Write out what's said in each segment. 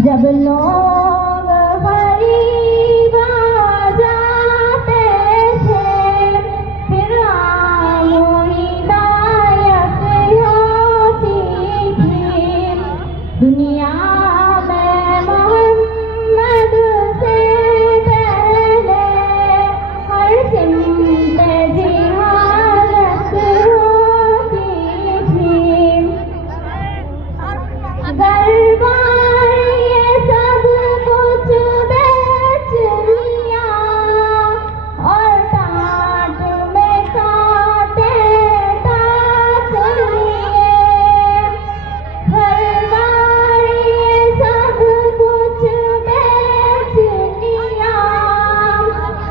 जब लोग गरीब आ जाते थे फिर आमो हिदायत होती थी। दुनिया में मोहम्मद से पहले हर सिमत जिहालत होती थी। घर-बार ये सब कुछ बेच लिया और टाट में कांटे डाल लिए। घर-बार ये सब कुछ बेच लिया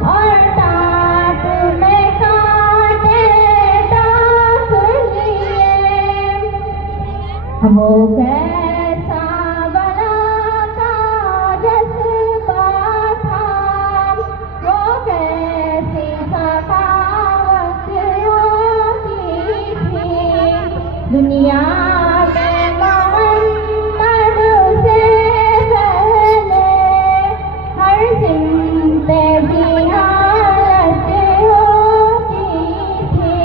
और टाट में कांटे डाल लिए। वो कैसा बला का जज्बा था, वो कैसी सखावत होती थी। दुनिया में मोहम्मद से पहले हर सिमत जिहालत होती थी।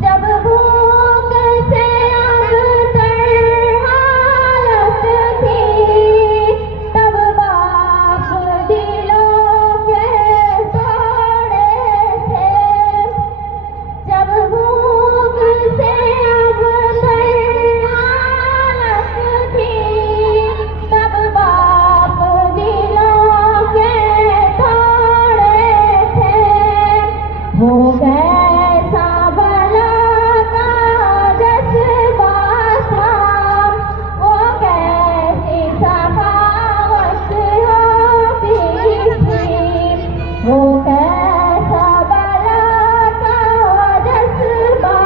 जब भूख से अबतर हालत थी तब बाप दिलों के तोड़े थे। जब भूख से अबतर हालत थी तब बाप दिलों के तोड़े थे। वो कैसा बला का जज्बा था, वो कैसी सखावत होती थी। वो कैसा बला का जज्बा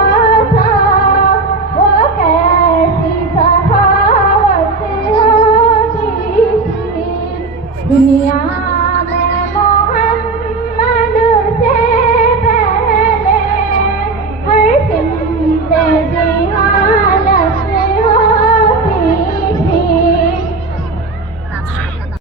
था, वो कैसी सखावत होती थी। दुनिया